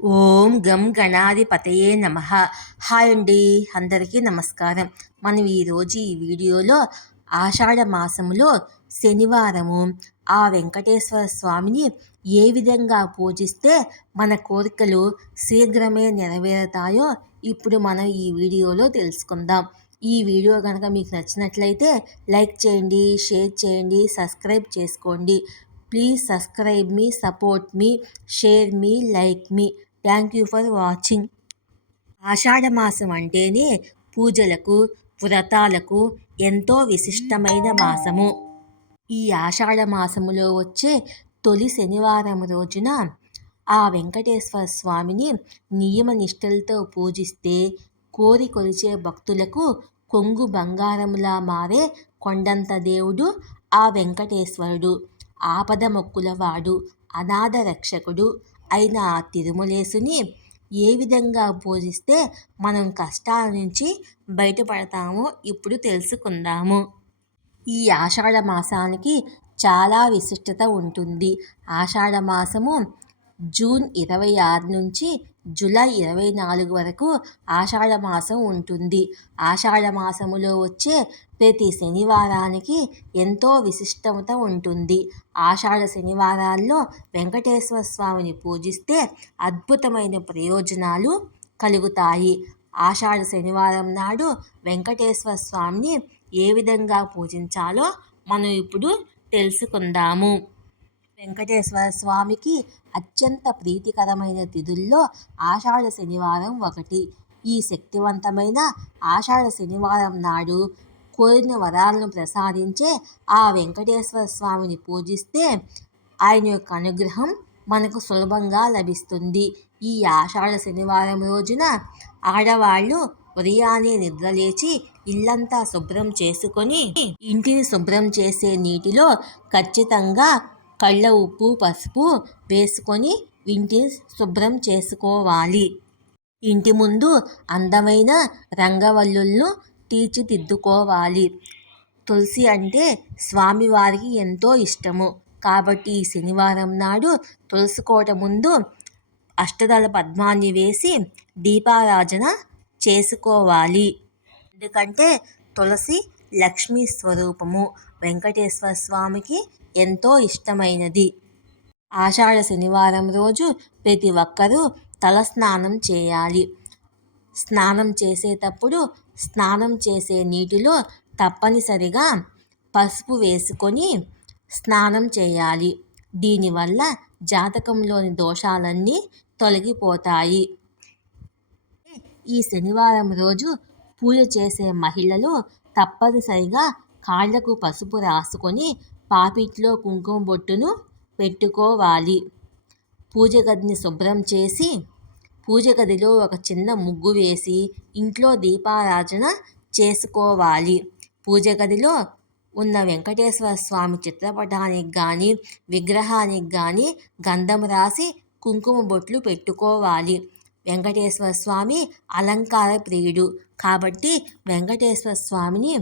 ఓం గం గణాధిపతయే నమ. హాయ్ అండి అందరికీ నమస్కారం. మనం ఈరోజు ఈ వీడియోలో ఆషాఢ మాసములో శనివారము ఆ వెంకటేశ్వర స్వామిని ఏ విధంగా పూజిస్తే మన కోరికలు శీఘ్రమే నెరవేరుతాయో ఇప్పుడు మనం ఈ వీడియోలో తెలుసుకుందాం. ఈ వీడియో కనుక మీకు నచ్చినట్లయితే లైక్ చేయండి షేర్ చేయండి సబ్స్క్రైబ్ చేసుకోండి. ప్లీజ్ సబ్స్క్రైబ్ మీ సపోర్ట్ మీ షేర్ మీ like me. Thank you for watching Ashadha మాసం అంటేనే పూజలకు వ్రతాలకు ఎంతో విశిష్టమైన మాసము. ఈ ఆషాఢ మాసములో వచ్చే తొలి శనివారం రోజున ఆ వెంకటేశ్వర స్వామిని నియమ నిష్టలతో పూజిస్తే కోరి కొలిచే భక్తులకు కొంగు బంగారములా మారే కొండంత దేవుడు ఆ వెంకటేశ్వరుడు. ఆపద మొక్కులవాడు అనాథ రక్షకుడు అయిన ఆ తిరుమలేసుని ఏ విధంగా పూజిస్తే మనం కష్టాల నుంచి బయటపడతామో ఇప్పుడు తెలుసుకుందాము. ఈ ఆషాఢ మాసానికి చాలా విశిష్టత ఉంటుంది. ఆషాఢ మాసము జూన్ ఇరవై ఆరు నుంచి జూలై ఇరవై నాలుగు వరకు ఆషాఢ మాసం ఉంటుంది. ఆషాఢ మాసములో వచ్చే ప్రతి శనివారానికి ఎంతో విశిష్టత ఉంటుంది. ఆషాఢ శనివారాల్లో వెంకటేశ్వర స్వామిని పూజిస్తే అద్భుతమైన ప్రయోజనాలు కలుగుతాయి. ఆషాఢ శనివారం నాడు వెంకటేశ్వర స్వామిని ఏ విధంగా పూజించాలో మనం ఇప్పుడు తెలుసుకుందాము. వెంకటేశ్వర స్వామికి అత్యంత ప్రీతికరమైన తిథుల్లో ఆషాఢ శనివారం ఒకటి. ఈ శక్తివంతమైన ఆషాఢ శనివారం నాడు కోరిన వరాలను ప్రసాదించే ఆ వెంకటేశ్వర స్వామిని పూజిస్తే ఆయన యొక్క అనుగ్రహం మనకు సులభంగా లభిస్తుంది. ఈ ఆషాఢ శనివారం రోజున ఆడవాళ్ళు ఉదయాన్నే నిద్రలేచి ఇల్లంతా శుభ్రం చేసుకొని ఇంటిని శుభ్రం చేసే నీటిలో ఖచ్చితంగా కళ్ళ ఉప్పు పసుపు వేసుకొని ఇంటిని శుభ్రం చేసుకోవాలి. ఇంటి ముందు అందమైన రంగవల్లులను తీర్చిదిద్దుకోవాలి. తులసి అంటే స్వామివారికి ఎంతో ఇష్టము. కాబట్టి ఈ శనివారం నాడు తులసి కోట ముందు అష్టదళ పద్మాన్ని వేసి దీపారాజన చేసుకోవాలి. ఎందుకంటే తులసి లక్ష్మీ స్వరూపము. వెంకటేశ్వర స్వామికి ఎంతో ఇష్టమైనది. ఆషాఢ శనివారం రోజు ప్రతి ఒక్కరూ తలస్నానం చేయాలి. స్నానం చేసేటప్పుడు స్నానం చేసే నీటిలో తప్పనిసరిగా పసుపు వేసుకొని స్నానం చేయాలి. దీనివల్ల జాతకంలోని దోషాలన్నీ తొలగిపోతాయి. ఈ శనివారం రోజు పూజ చేసే మహిళలు తప్పనిసరిగా కాళ్ళకు పసుపు రాసుకొని పాపిట్లో కుంకుమ బొట్టును పెట్టుకోవాలి. పూజ గదిని శుభ్రం చేసి పూజ గదిలో ఒక చిన్న ముగ్గు వేసి ఇంట్లో దీపారాజన చేసుకోవాలి. పూజ గదిలో ఉన్న వెంకటేశ్వర స్వామి చిత్రపటానికి కానీ విగ్రహానికి కానీ గంధం రాసి కుంకుమ బొట్లు పెట్టుకోవాలి. వెంకటేశ్వర స్వామి అలంకార ప్రియుడు. కాబట్టి వెంకటేశ్వర స్వామిని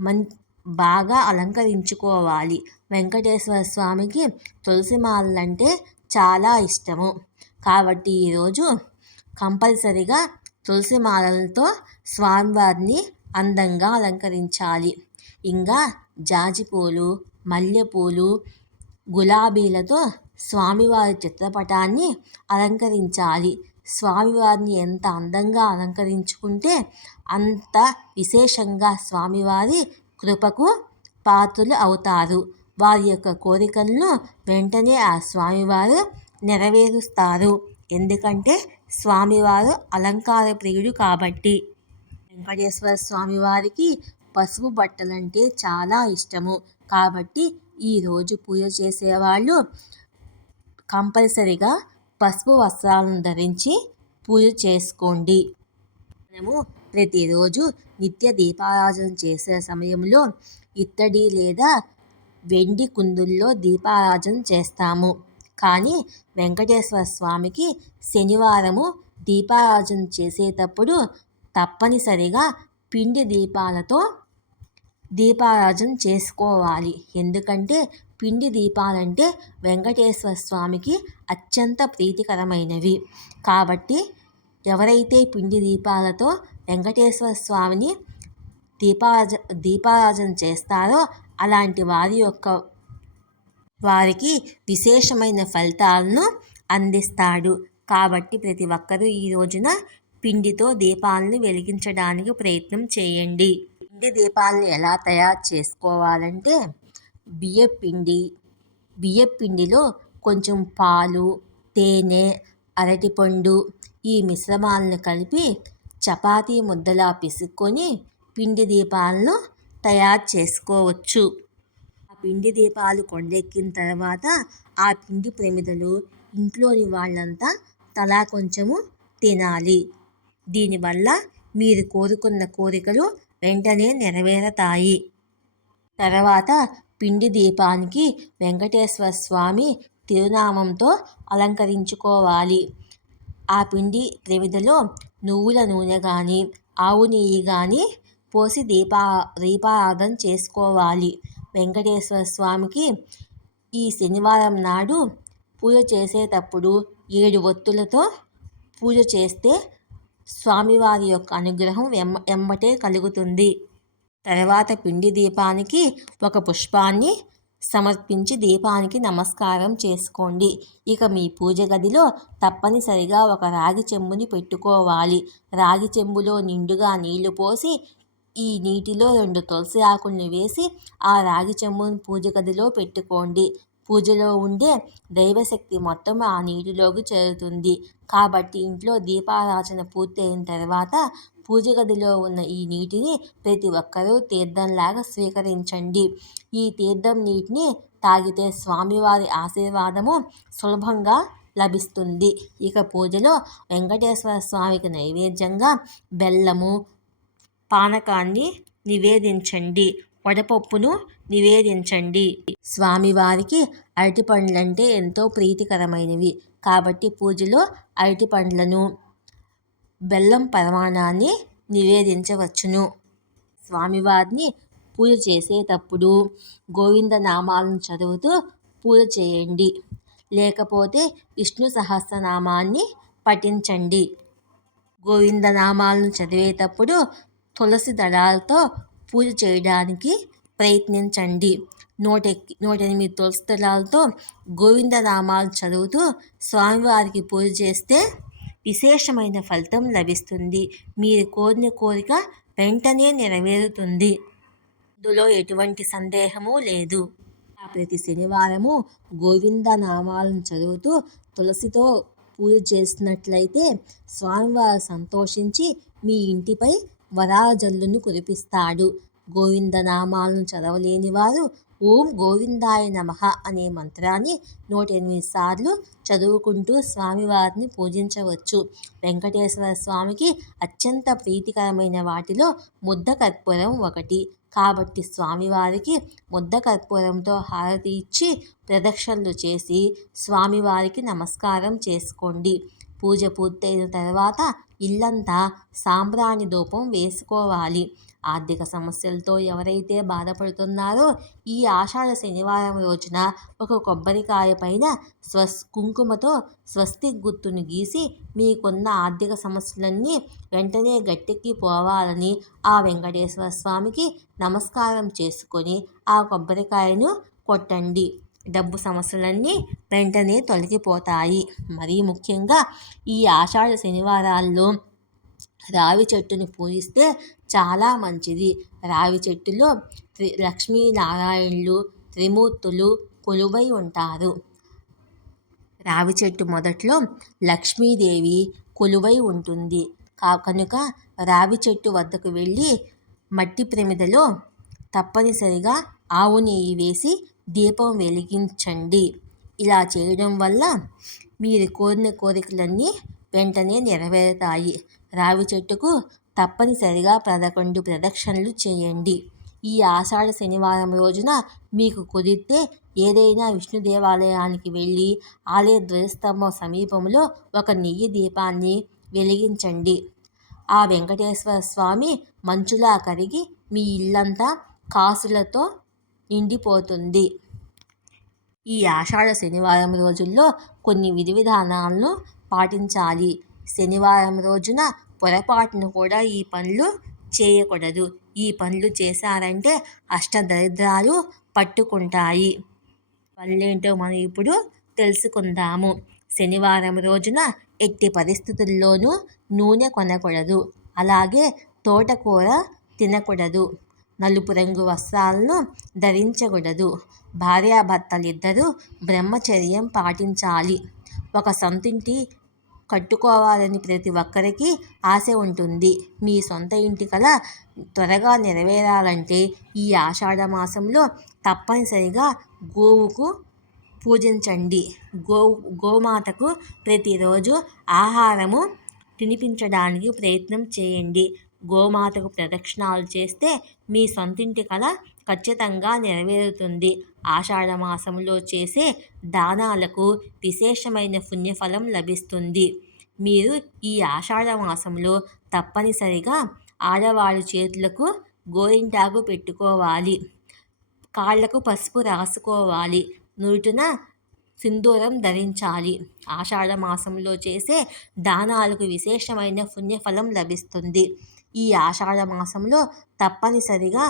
మం బాగా అలంకరించుకోవాలి. వెంకటేశ్వర స్వామికి తులసి మాలలంటే చాలా ఇష్టము. కాబట్టి ఈరోజు కంపల్సరిగా తులసి మాలలతో స్వామివారిని అందంగా అలంకరించాలి. ఇంకా జాజిపూలు మల్లెపూలు గులాబీలతో స్వామివారి చిత్రపటాన్ని అలంకరించాలి. స్వామివారిని ఎంత అందంగా అలంకరించుకుంటే అంత విశేషంగా స్వామివారి కృపకు పాత్రులు అవుతారు. వారి యొక్క కోరికలను వెంటనే ఆ స్వామివారు నెరవేరుస్తారు. ఎందుకంటే స్వామివారు అలంకార ప్రియుడు కాబట్టి. వెంకటేశ్వర స్వామివారికి పసుపు బట్టలంటే చాలా ఇష్టము. కాబట్టి ఈరోజు పూజ చేసేవాళ్ళు కంపల్సరిగా పసుపు వస్త్రాలను ధరించి పూజ చేసుకోండి. మనము ప్రతిరోజు నిత్య దీపారాజన చేసే సమయంలో ఇత్తడి లేదా వెండి కుందుల్లో దీపారాజన చేస్తాము. కానీ వెంకటేశ్వర స్వామికి శనివారము దీపారాజన చేసేటప్పుడు తప్పనిసరిగా పిండి దీపాలతో దీపారాజన చేసుకోవాలి. ఎందుకంటే పిండి దీపాలంటే వెంకటేశ్వర స్వామికి అత్యంత ప్రీతికరమైనవి. కాబట్టి ఎవరైతే పిండి దీపాలతో వెంకటేశ్వర స్వామిని దీపారాజ దీపారాజన చేస్తారో అలాంటి వారి యొక్క వారికి విశేషమైన ఫలితాలను అందిస్తాడు. కాబట్టి ప్రతి ఒక్కరూ ఈ రోజున పిండితో దీపాలను వెలిగించడానికి ప్రయత్నం చేయండి. పిండి దీపాలను ఎలా తయారు చేసుకోవాలంటే బియ్యపిండి బియ్యపిండిలో కొంచెం పాలు తేనె అరటిపండు ఈ మిశ్రమాలను కలిపి చపాతీ ముద్దలా పిసుక్కొని పిండి దీపాలను తయారు చేసుకోవచ్చు. ఆ పిండి దీపాలు కొండెక్కిన తర్వాత ఆ పిండి ప్రమిదలు ఇంట్లోని వాళ్ళంతా తలా కొంచెము తినాలి. దీనివల్ల మీరు కోరుకున్న కోరికలు వెంటనే నెరవేరతాయి. తర్వాత పిండి దీపానికి వెంకటేశ్వర స్వామి తిరునామంతో అలంకరించుకోవాలి. ఆ పిండి ప్రమిదలో నువ్వుల నూనె కానీ ఆవు నెయ్యి కానీ పోసి దీపా దీపారాధన చేసుకోవాలి. వెంకటేశ్వర స్వామికి ఈ శనివారం నాడు పూజ చేసేటప్పుడు ఏడు ఒత్తులతో పూజ చేస్తే స్వామివారి యొక్క అనుగ్రహం ఎమ్మ ఎమ్మటే కలుగుతుంది. తర్వాత పిండి దీపానికి ఒక పుష్పాన్ని సమర్పించి దీపానికి నమస్కారం చేసుకోండి. ఇక మీ పూజ గదిలో తప్పనిసరిగా ఒక రాగి చెంబుని పెట్టుకోవాలి. రాగి చెంబులో నిండుగా నీళ్ళు పోసి ఈ నీటిలో రెండు తులసి ఆకుల్ని వేసి ఆ రాగి చెంబుని పూజ గదిలో పెట్టుకోండి. పూజలో ఉండే దైవశక్తి మొత్తం ఆ నీటిలోకి చేరుతుంది. కాబట్టి ఇంట్లో దీపారాధన పూర్తయిన తర్వాత పూజ గదిలో ఉన్న ఈ నీటిని ప్రతి ఒక్కరూ తీర్థంలాగా స్వీకరించండి. ఈ తీర్థం నీటిని తాగితే స్వామివారి ఆశీర్వాదము సులభంగా లభిస్తుంది. ఇక పూజలో వెంకటేశ్వర స్వామికి నైవేద్యంగా బెల్లము పానకాన్ని నివేదించండి. వడపప్పును నివేదించండి. స్వామివారికి అరటిపండ్లంటే ఎంతో ప్రీతికరమైనవి. కాబట్టి పూజలో అరటిపండ్లను బెల్లం పరమాణాన్ని నివేదించవచ్చును. స్వామివారిని పూజ చేసేటప్పుడు గోవింద నామాలను చదువుతూ పూజ చేయండి. లేకపోతే విష్ణు సహస్రనామాన్ని పఠించండి. గోవింద నామాలను చదివేటప్పుడు తులసి దళాలతో పూజ చేయడానికి ప్రయత్నించండి. నూట నూట ఎనిమిది తులసి దళాలతో చదువుతూ స్వామివారికి పూజ చేస్తే విశేషమైన ఫలితం లభిస్తుంది. మీరు కోరిన కోరిక వెంటనే నెరవేరుతుంది. ఇందులో ఎటువంటి సందేహము లేదు. ప్రతి శనివారము గోవిందనామాలను చదువుతూ తులసితో పూజ చేసినట్లయితే స్వామివారు సంతోషించి మీ ఇంటిపై వరాజల్లును కురిపిస్తాడు. గోవింద నామాలను చదవలేని వారు ఓం గోవిందాయ నమ అనే మంత్రాన్ని నూట ఎనిమిది సార్లు చదువుకుంటూ స్వామివారిని పూజించవచ్చు. వెంకటేశ్వర స్వామికి అత్యంత ప్రీతికరమైన వాటిలో ముద్ద కర్పూరం ఒకటి. కాబట్టి స్వామివారికి ముద్ద కర్పూరంతో హారతి ఇచ్చి ప్రదక్షిణలు చేసి స్వామివారికి నమస్కారం చేసుకోండి. పూజ పూర్తయిన తర్వాత ఇల్లంతా సాంబ్రాణి ధూపం వేసుకోవాలి. ఆర్థిక సమస్యలతో ఎవరైతే బాధపడుతున్నారో ఈ ఆషాఢ శనివారం రోజున ఒక కొబ్బరికాయ పైన స్వస్ కుంకుమతో స్వస్తి గుర్తును గీసి మీకున్న ఆర్థిక సమస్యలన్నీ వెంటనే గట్టెక్కి పోవాలని ఆ వెంకటేశ్వర స్వామికి నమస్కారం చేసుకొని ఆ కొబ్బరికాయను కొట్టండి. డబ్బు సమస్యలన్నీ వెంటనే తొలగిపోతాయి. మరీ ముఖ్యంగా ఈ ఆషాఢ శనివారాల్లో రావి చెట్టుని పూజిస్తే చాలా మంచిది. రావి చెట్టులో త్రి లక్ష్మీనారాయణులు త్రిమూర్తులు కొలువై ఉంటారు. రావి చెట్టు మొదట్లో లక్ష్మీదేవి కొలువై ఉంటుంది. కా కనుక రావి చెట్టు వద్దకు వెళ్ళి మట్టి ప్రమిదలో తప్పనిసరిగా ఆవు నెయ్యి వేసి దీపం వెలిగించండి. ఇలా చేయడం వల్ల మీరు కోరిన కోరికలన్నీ వెంటనే నెరవేరుతాయి. రావి చెట్టుకు తప్పనిసరిగా పదకొండు ప్రదక్షిణలు చేయండి. ఈ ఆషాఢ శనివారం రోజున మీకు కుదిరితే ఏదైనా విష్ణు దేవాలయానికి వెళ్ళి ఆలయ ధ్వజస్తంభం సమీపంలో ఒక నెయ్యి దీపాన్ని వెలిగించండి. ఆ వెంకటేశ్వర స్వామి మంచులా కరిగి మీ ఇల్లంతా కాసులతో నిండిపోతుంది. ఈ ఆషాఢ శనివారం రోజుల్లో కొన్ని విధి విధానాలను పాటించాలి. శనివారం రోజున పొరపాటును కూడా ఈ పనులు చేయకూడదు. ఈ పనులు చేశారంటే అష్టదరిద్రాలు పట్టుకుంటాయి. పనులేంటో మనం ఇప్పుడు తెలుసుకుందాము. శనివారం రోజున ఎట్టి పరిస్థితుల్లోనూ నూనె కొనకూడదు. అలాగే తోటకూర తినకూడదు. నలుపు రంగు వస్త్రాలను ధరించకూడదు. భార్యాభర్తలిద్దరూ బ్రహ్మచర్యం పాటించాలి. ఒక సొంతింటి కట్టుకోవాలని ప్రతి ఒక్కరికి ఆశ ఉంటుంది. మీ సొంత ఇంటి కళ త్వరగా నెరవేరాలంటే ఈ ఆషాఢ మాసంలో తప్పనిసరిగా గోవుకు పూజించండి. గో గోమాతకు ప్రతిరోజు ఆహారము తినిపించడానికి ప్రయత్నం చేయండి. గోమాతకు ప్రదక్షిణాలు చేస్తే మీ సొంతింటి కల ఖచ్చితంగా నెరవేరుతుంది. ఆషాఢ మాసంలో చేసే దానాలకు విశేషమైన పుణ్యఫలం లభిస్తుంది. మీరు ఈ ఆషాఢ మాసంలో తప్పనిసరిగా ఆడవారి చేతులకు గోరింటాకు పెట్టుకోవాలి. కాళ్ళకు పసుపు రాసుకోవాలి. నుదుటిన సింధూరం ధరించాలి. ఆషాఢ మాసంలో చేసే దానాలకు విశేషమైన పుణ్యఫలం లభిస్తుంది. ఈ ఆషాఢ మాసంలో తప్పనిసరిగా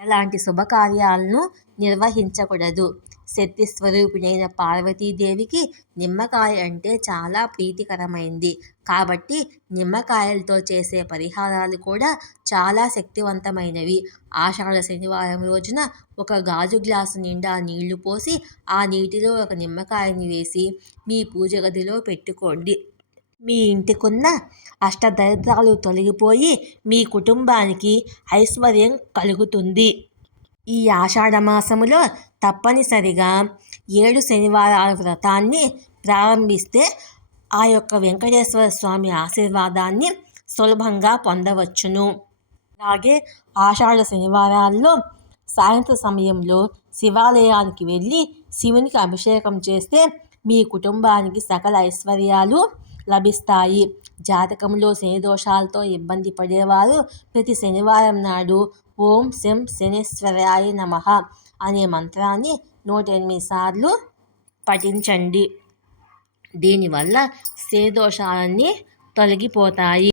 ఎలాంటి శుభకార్యాలను నిర్వహించకూడదు. శక్తి స్వరూపిణైన పార్వతీదేవికి నిమ్మకాయ అంటే చాలా ప్రీతికరమైంది. కాబట్టి నిమ్మకాయలతో చేసే పరిహారాలు కూడా చాలా శక్తివంతమైనవి. ఆషాఢ శనివారం రోజున ఒక గాజు గ్లాసు నిండా నీళ్ళు పోసి ఆ నీటిలో ఒక నిమ్మకాయని వేసి మీ పూజ గదిలో పెట్టుకోండి. మీ ఇంటికున్న అష్టదరిద్రాలు తొలగిపోయి మీ కుటుంబానికి ఐశ్వర్యం కలుగుతుంది. ఈ ఆషాఢ మాసములో తప్పనిసరిగా ఏడు శనివారాల వ్రతాన్ని ప్రారంభిస్తే ఆ యొక్క వెంకటేశ్వర స్వామి ఆశీర్వాదాన్ని సులభంగా పొందవచ్చును. అలాగే ఆషాఢ శనివారాల్లో సాయంత్ర సమయంలో శివాలయానికి వెళ్ళి శివునికి అభిషేకం చేస్తే మీ కుటుంబానికి సకల ఐశ్వర్యాలు లభిస్తాయి. జాతకంలో శని దోషాలతో ఇబ్బంది పడేవారు ప్రతి శనివారం నాడు ఓం శం శనేశ్వరాయ నమ అనే మంత్రాన్ని నూట ఎనిమిది సార్లు పఠించండి. దీనివల్ల శని దోషాలన్నీ తొలగిపోతాయి.